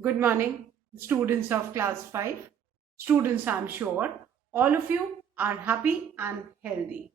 Good morning, students of class 5. Students, I'm sure all of you are happy and healthy.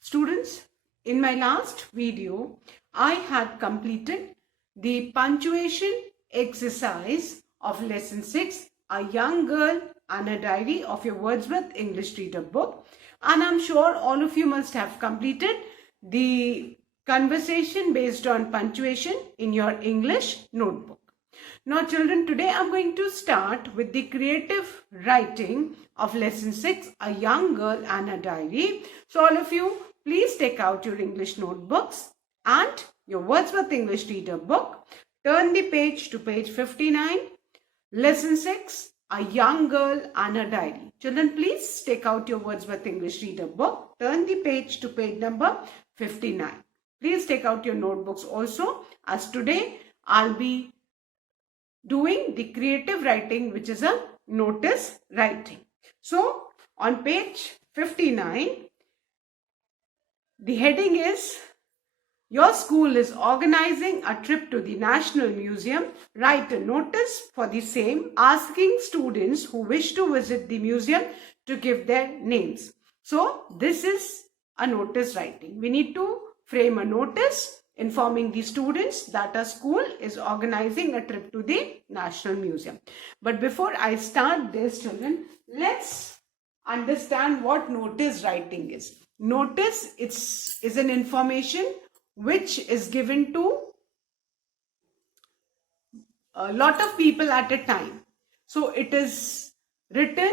Students, in my last video, I had completed the punctuation exercise of lesson 6, A Young Girl and a Diary of your Wordsworth English Reader book. And I'm sure all of you must have completed the conversation based on punctuation in your English notebook. Now children, today I'm going to start with the creative writing of lesson 6, A Young Girl and a Diary. So all of you, please take out your English notebooks and your Wordsworth English Reader book. Turn the page to page 59. Lesson 6, A Young Girl and a Diary. Children, please take out your Wordsworth English Reader book. Turn the page to page number 59. Please take out your notebooks also, as today I'll be doing the creative writing, which is a notice writing. So on page 59, the heading is your school is organizing a trip to the National Museum. Write a notice for the same, asking students who wish to visit the museum to give their names. So this is a notice writing. We need to frame a notice informing the students that a school is organizing a trip to the National Museum. But before I start this, children, let's understand what notice writing is. Notice is an information which is given to a lot of people at a time. So it is written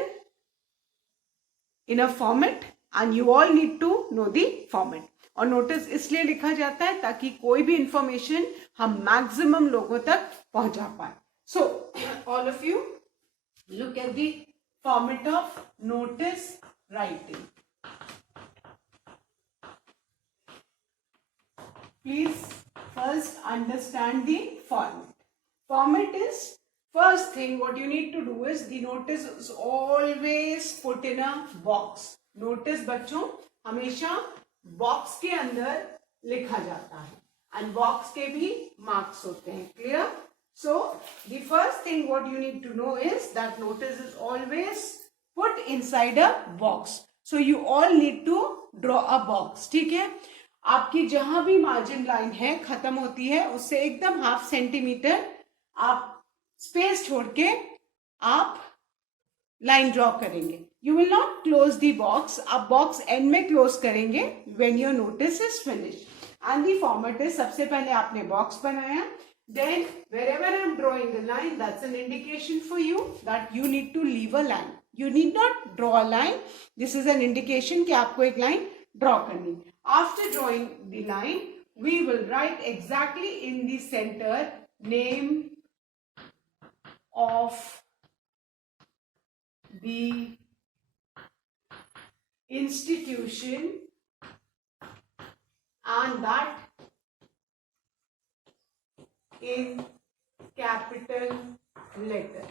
in a format and you all need to know the format. और notice इसलिए लिखा जाता है ताकि कोई भी information हम maximum लोगों तक पहुंचा पाए. So all of you look at the format of notice writing. Please first understand the format. Format is, first thing what you need to do is, the notice is always put in a box. Notice बच्चों हमेशा box के अंदर लिखा जाता है and box के भी marks होते हैं. Clear? So the first thing what you need to know is that notice is always put inside a box. So you all need to draw a box. ठीक है? आपकी जहां भी मार्जिन लाइन है खत्म होती है उससे एकदम 1/2 सेंटीमीटर आप स्पेस छोड़ के आप लाइन ड्रॉ करेंगे. You will not close the box. आप बॉक्स एंड में क्लोज करेंगे when your notice is finished. And the format is, सबसे पहले आपने बॉक्स बनाया, then wherever I am drawing the line, that's an indication for you that you need to leave a line. You need not draw a line. This is an indication कि आपको एक line draw करनी. After drawing the line, we will write exactly in the center name of the institution and that in capital letter.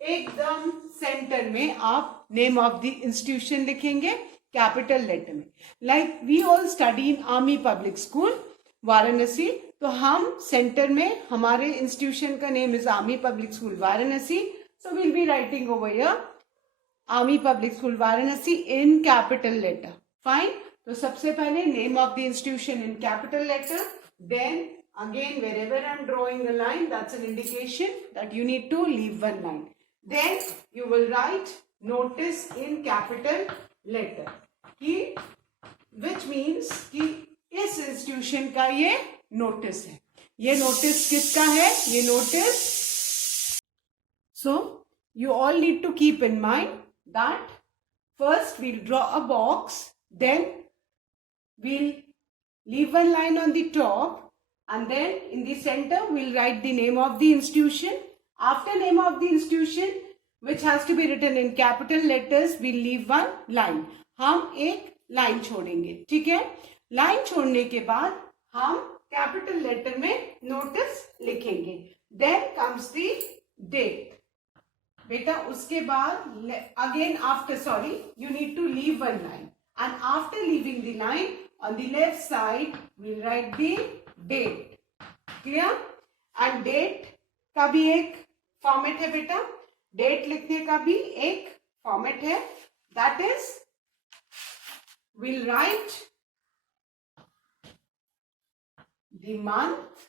एकदम centre में आप name of the institution लिखेंगे capital letter में. Like we all study in army public school Varanasi. तो हम centre में हमारे institution का name is army public school Varanasi. So will be writing over here army public school Varanasi in capital letter. Fine. तो सबसे पहले name of the institution in capital letter. Then again wherever I am drawing a line, that's an indication that you need to leave one line. Then you will write notice in capital letter कि which means कि इस institution का ये notice है. ये notice किसका है? ये notice. So you all need to keep in mind that first we'll draw a box, then we'll leave one line on the top, and then in the center we'll write the name of the institution. After name of the institution, which has to be written in capital letters, we'll leave one line. हम एक line छोड़ेंगे. ठीक है? Line छोड़ने के बाद हम capital letter में नोटिस लिखेंगे. Then comes the date. बेटा उसके बाद again after, sorry, you need to leave one line, and after leaving the line on the left side we'll write the date. Clear? And date का भी एक format है बेटा, date लिखने का भी एक फॉर्मेट है. That is we'll write the month,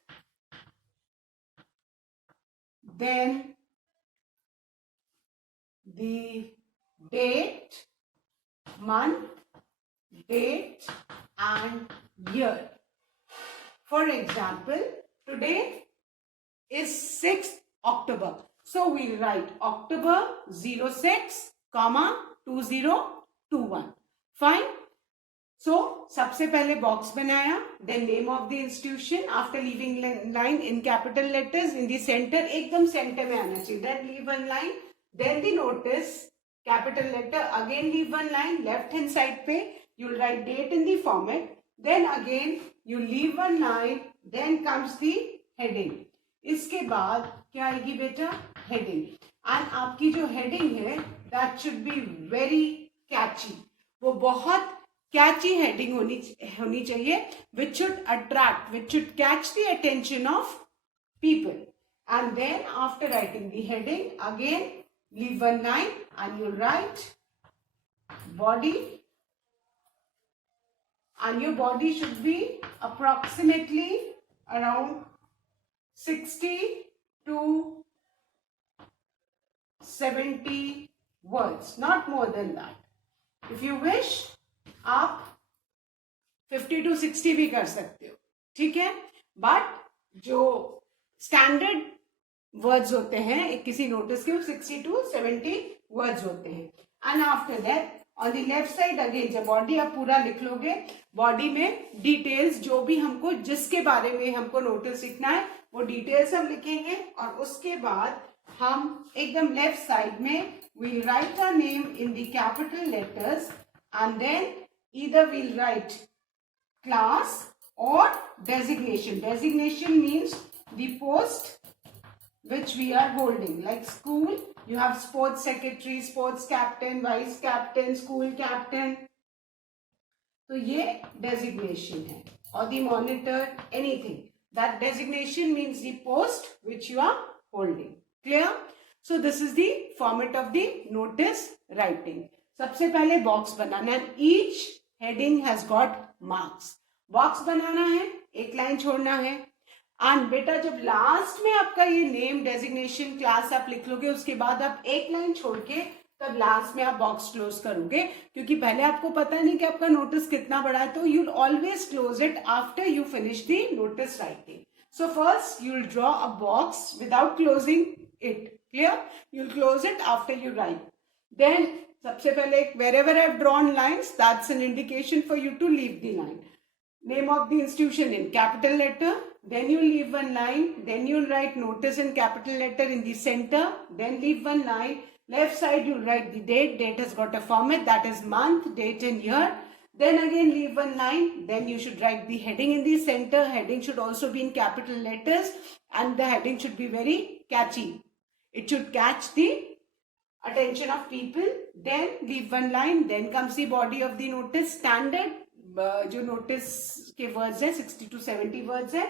then the date, month, date and year. For example, today is 6th October. So we'll write October 06, 2021. Fine. So सबसे पहले बॉक्स बनाया, then name of the institution, after leaving line in capital letters in the center, एकदम center में आना चाहिए. Then leave one line, then the notice, capital letter, again leave one line, left hand side पे you'll write date in the format, then again you leave one line, then comes the heading. इसके बाद क्या आएगी बेटा? Heading. And आपकी जो heading है that should be very catchy. वो बहुत कैची हेडिंग होनी चाहिए, which should attract, which should catch the attention of people. And then after writing the heading, again leave one line and you write body, and your body should be approximately around 60 to 70 words, not more than that. If you wish, आप 50 to 60 भी कर सकते हो, ठीक है. But जो standard words होते हैं किसी नोटिस के, 60 to 70 वर्ड्स होते हैं. And after that on the left side again जब बॉडी आप पूरा लिख लोगे, बॉडी में डिटेल्स जो भी हमको, जिसके बारे में हमको नोटिस लिखना है वो डिटेल्स हम लिखेंगे. और उसके बाद हम एकदम लेफ्ट साइड में we'll write our name in the capital letters, and then either we'll write class or designation. Designation means the post which we are holding. Like school, you have sports secretary, sports captain, vice captain, school captain. तो ये designation है. Or the monitor, anything. That designation means the post which you are holding. Clear? So this is the format of the notice writing. सबसे पहले box बनाना है. Each heading has got marks. Box बनाना है, एक line छोड़ना है. And बेटा जब लास्ट में आपका ये नेम, डेजिग्नेशन, क्लास आप लिख लोगे, उसके बाद आप एक लाइन छोड़ के तब लास्ट में आप बॉक्स क्लोज करोगे, क्योंकि पहले आपको पता नहीं कि आपका नोटिस कितना बड़ा है. तो you'll always close it after you finish the notice writing. So first you'll draw a box without closing it. Clear? You'll close it after you write. Then सबसे पहले wherever I've drawn lines, that's an indication for you to leave the line. Name of the institution in capital letter, then you leave one line, then you'll write notice in capital letter in the center, then leave one line. Left side you'll write the date. Date has got a format, that is month, date and year. Then again leave one line, then you should write the heading in the center. Heading should also be in capital letters and the heading should be very catchy. It should catch the attention of people. Then leave one line, then comes the body of the notice. Standard जो notice के words है 60 to 70 words है.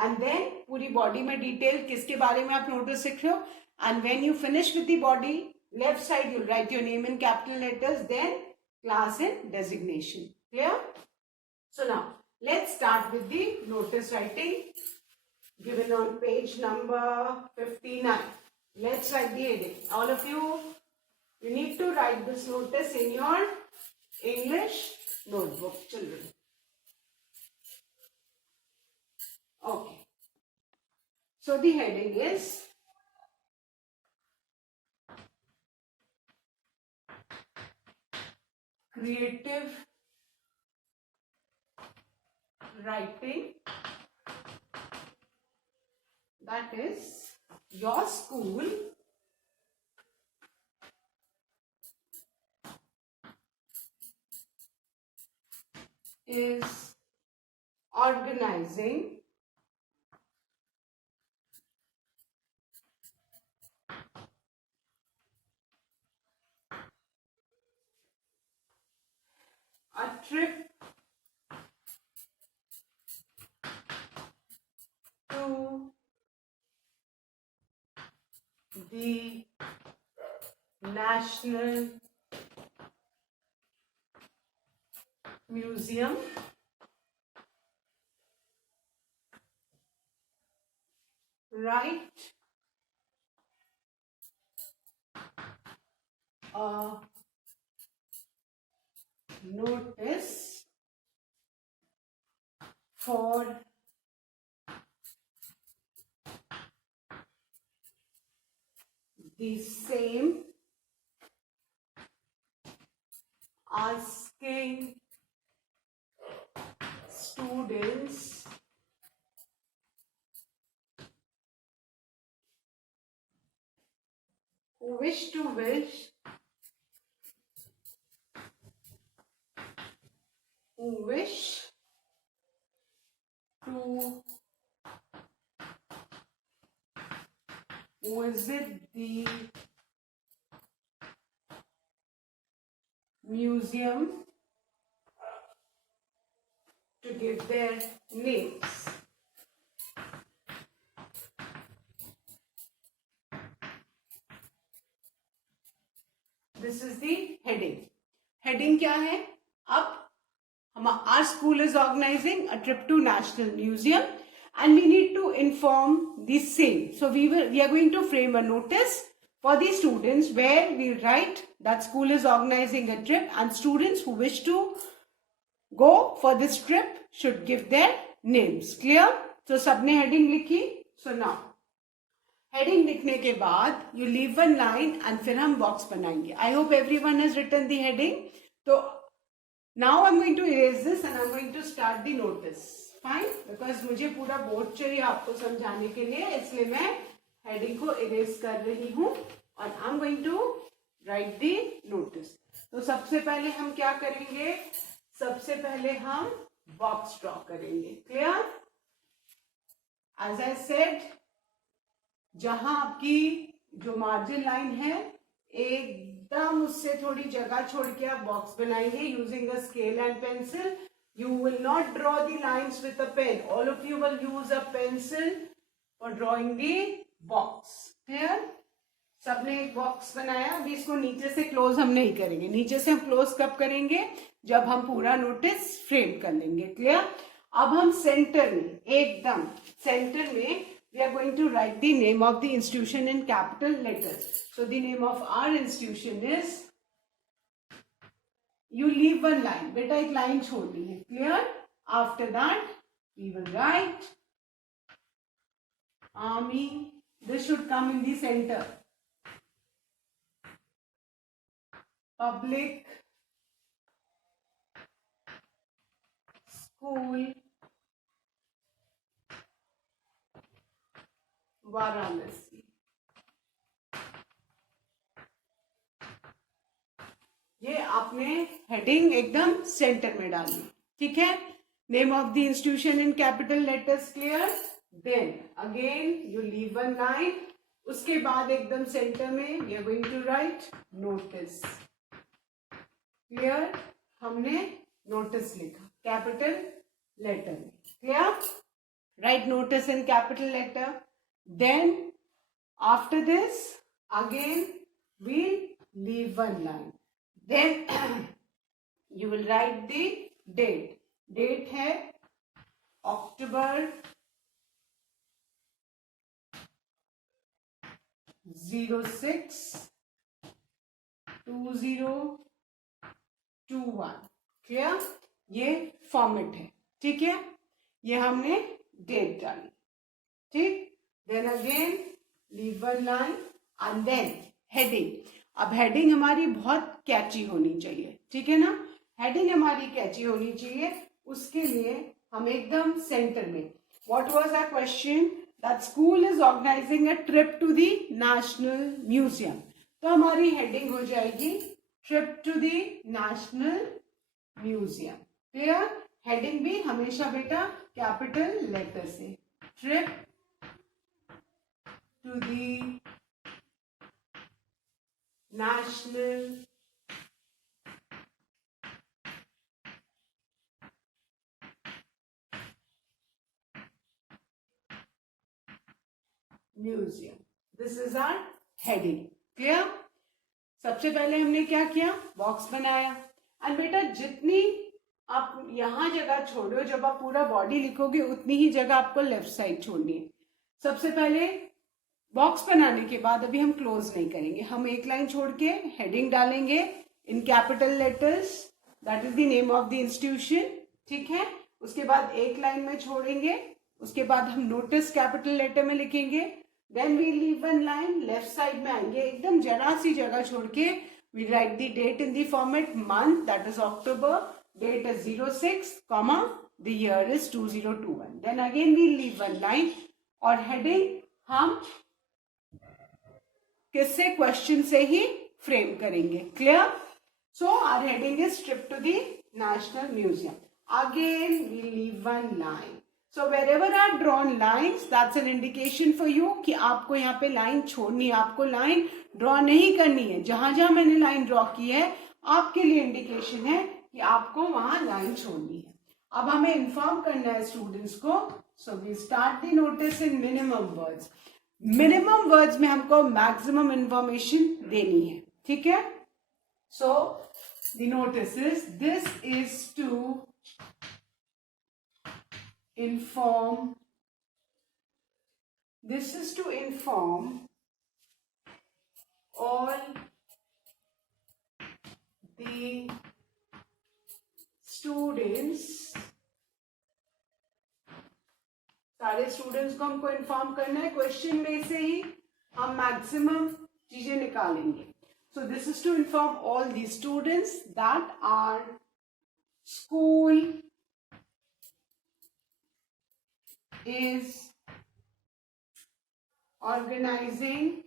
And then पूरी body में detail किसके बारे में आप नोटिस लिख रहे हो. And when you finish with the body, left side you write your name in capital letters, then class and designation. Clear? So now let's start with the notice writing given on page number 59. Let's write the heading. All of you need to write this notice in your English notebook, children. Okay. So the heading is creative writing. That is, your school is organizing a trip to the National Museum write a notice for the same, asking students who wish to visit the museum to give their names. This is the heading. Heading क्या है? अब our school is organizing a trip to National Museum and we need to inform the same. So we are going to frame a notice for the students where we write that school is organizing a trip and students who wish to go for this trip should give their names. Clear? So सबने heading लिखी. So now heading लिखने के बाद you leave one line and फिर हम box बनाएंगे. I hope everyone has written the heading. तो now I am going to erase this and I am going to start the notes. Fine, because मुझे पूरा board चाहिए आपको समझाने के लिए, इसलिए मैं हेडिंग को इरेज कर रही हूं और I am going to write the notice. तो सबसे पहले हम क्या करेंगे? सबसे पहले हम बॉक्स ड्रॉ करेंगे. क्लियर? एज आई सेड, जहां आपकी जो मार्जिन लाइन है एकदम उससे थोड़ी जगह छोड़ के आप बॉक्स बनाएंगे using a scale and pencil. You will not draw the lines with a pen. All of you will use a pencil for drawing the box. Clear? सबने एक बॉक्स बनाया. अभी इसको नीचे से क्लोज हम नहीं करेंगे. नीचे से हम क्लोज कब करेंगे? जब हम पूरा नोटिस फ्रेम कर लेंगे. क्लियर? अब हम सेंटर में, एकदम सेंटर में, we are going to write the name of the institution in capital letters. So the name of our institution is, you leave one line. बेटा एक लाइन छोड़नी है. Clear? After that we will write Army. This should come in the center. Public School Varanasi. ये आपने heading एकदम centre में डालनी. ठीक है? Name of the institution in capital letters. Clear? Then again you leave one line. उसके बाद एकदम सेंटर में we are going to write notice. Clear? हमने नोटिस लिखा कैपिटल लेटर में. Clear? Right notice in capital letter. Then after this again we'll leave one line. Then you will write the date. Date है October 06 2021. Clear? ये format है. ठीक है? ये हमने डेट डाली. ठीक? Then again leave one line and then heading. अब heading हमारी बहुत कैची होनी चाहिए. ठीक है ना? heading हमारी कैची होनी चाहिए. उसके लिए हम एकदम सेंटर में, what was our question? That school is organizing a trip to the National Museum. तो हमारी heading हो जाएगी trip to the National Museum. Clear? heading भी हमेशा बेटा कैपिटल लेटर से. trip to the National Museum. This is our heading. Clear? सबसे पहले हमने क्या किया, बॉक्स बनाया। एंड बेटा जितनी आप यहाँ जगह छोड़ो, जब आप पूरा बॉडी लिखोगे उतनी ही जगह आपको लेफ्ट साइड छोड़नी है। सबसे पहले बॉक्स बनाने के बाद अभी हम क्लोज नहीं करेंगे, हम एक लाइन छोड़ के हेडिंग डालेंगे इन capital letters, that is the name of the institution. ठीक है, उसके बाद एक लाइन में छोड़ेंगे, उसके बाद हम नोटिस कैपिटल लेटर में लिखेंगे, then we leave one line, left side में आएंगे, एकदम जरा सी जगह छोड़ के we write the date in the format month, that is October, date is 06, comma, the year is 2021. Then again we leave one line और heading हम किससे, क्वेश्चन से ही फ्रेम करेंगे। Clear? So our heading is trip to the National Museum. Again we leave one line. So wherever are drawn lines, that's an indication for you कि आपको यहाँ पे line छोड़नी है, आपको लाइन ड्रॉ नहीं करनी है। जहां जहां मैंने लाइन ड्रॉ की है आपके लिए इंडिकेशन है कि आपको वहां लाइन छोड़नी है। अब हमें इन्फॉर्म करना है स्टूडेंट्स को। So we start the notice in minimum words. Minimum words में हमको मैक्सिमम इंफॉर्मेशन देनी है। ठीक है, so the notice is, this is to inform, this is to inform all the students, सारे स्टूडेंट्स को हमको इन्फॉर्म करना है। क्वेश्चन में से ही हम मैक्सिमम चीजें निकालेंगे। So this is to inform all the students that our school is organising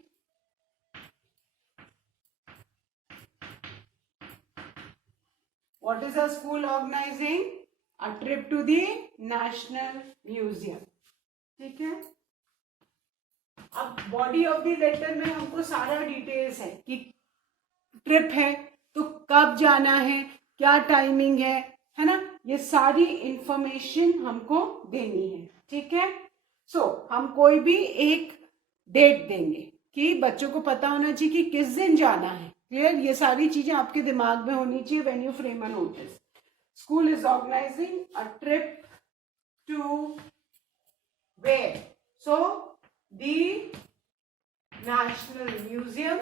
What is our school organizing? A trip to the National Museum. ठीक है, अब बॉडी ऑफ द लेटर में हमको सारा डिटेल्स है कि ट्रिप है तो कब जाना है, क्या टाइमिंग है ना, ये सारी इंफॉर्मेशन हमको देनी है। ठीक है, सो हम कोई भी एक डेट देंगे कि बच्चों को पता होना चाहिए कि किस दिन जाना है। क्लियर? ये सारी चीजें आपके दिमाग में होनी चाहिए when you frame a notice. School is organising a trip to where? So the national museum,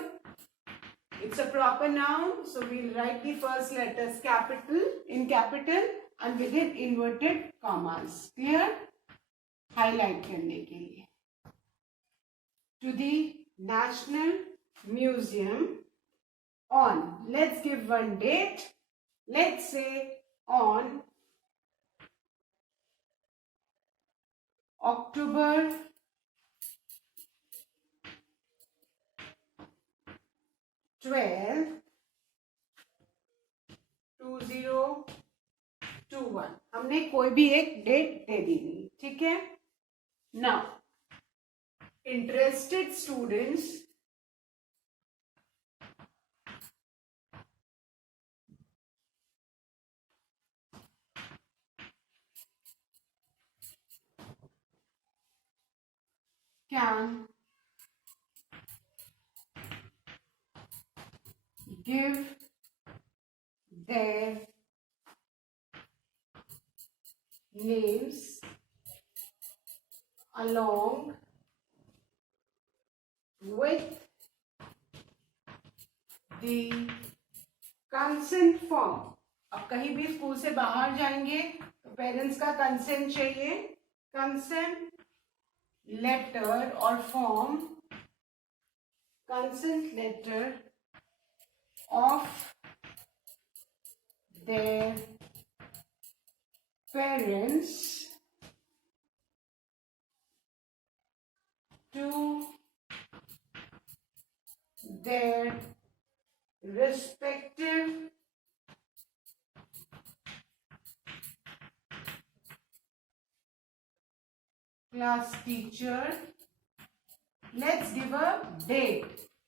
it's a proper noun, so we'll write the first letters capital in capital and within inverted commas. Clear? Highlight करने के लिए, to the National Museum on, let's give one date, let's say on October 12, 2021। हमने कोई भी एक date दे दी। ठीक है, now interested students can give their names along with the consent form। अब कहीं भी स्कूल से बाहर जाएंगे तो पेरेंट्स का कंसेंट चाहिए। कंसेंट लेटर और form, consent letter of their parents to their respective class teacher। Let's give a date,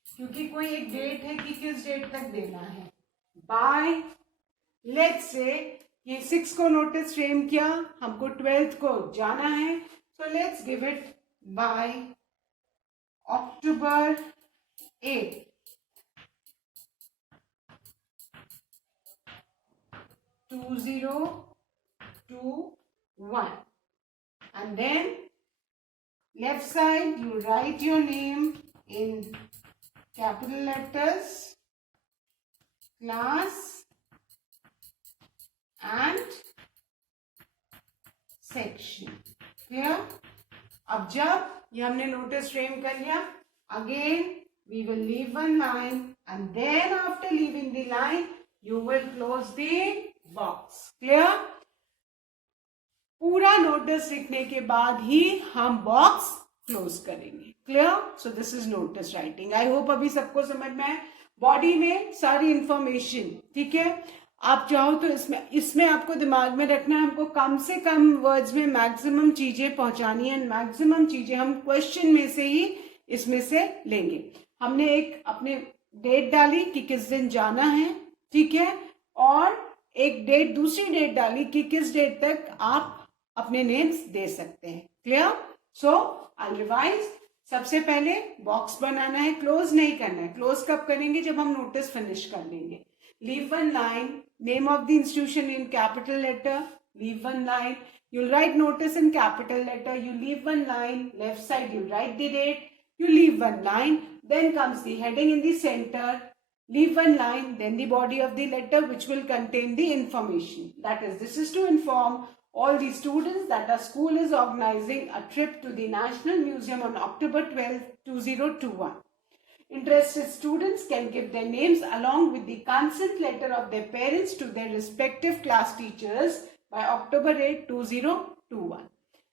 क्योंकि कोई एक डेट है कि किस डेट तक देना है। बाय, लेट्स से ये 6 को नोटिस फ्रेम किया, हमको 12th को जाना है, so let's give it by October 8, 2021. And then left side, you write your name in capital letters, class and section. Clear? अब जब ये हमने notice frame कर लिया, again we will leave one line and then after leaving the line you will close the box. Clear? पूरा notice लिखने के बाद ही हम बॉक्स क्लोज करेंगे. Clear? So this is notice writing. I hope अभी सबको समझ में आए. बॉडी में सारी इंफॉर्मेशन, ठीक है. आप चाहो तो इसमें आपको दिमाग में रखना है, हमको कम से कम वर्ड्स में मैक्सिमम चीजें पहुंचानी है. मैक्सिमम चीजें हम क्वेश्चन में से ही इसमें से लेंगे. हमने एक अपने डेट डाली कि किस दिन जाना है, ठीक है, और एक डेट, दूसरी डेट डाली कि किस डेट तक आप अपने नेम्स दे सकते हैं. क्लियर? So I revise. सबसे पहले बॉक्स बनाना है, क्लोज नहीं करना है. क्लोज कब करेंगे? जब हम नोटिस फिनिश कर लेंगे. Leave one line, name of the institution in capital letter, leave one line. You'll write notice in capital letter, you leave one line, left side you write the date, you leave one line, then comes the heading in the center, leave one line, then the body of the letter which will contain the information. That is, this is to inform all the students that our school is organizing a trip to the National Museum on October 12, 2021. Interested students can give their names along with the consent letter of their parents to their respective class teachers by October 8, 2021.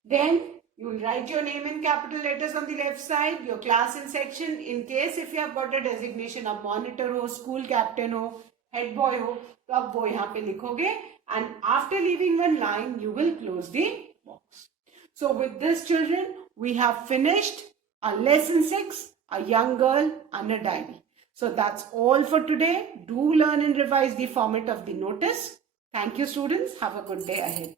Then you will write your name in capital letters on the left side, your class and section. In case if you have got a designation of monitor हो, school captain हो, head boy हो, तो आप वो यहाँ पे लिखोगे. And after leaving one line, you will close the box. So with this, children, we have finished our lesson 6, a young girl and a diary. So that's all for today. Do learn and revise the format of the notice. Thank you, students. Have a good day ahead.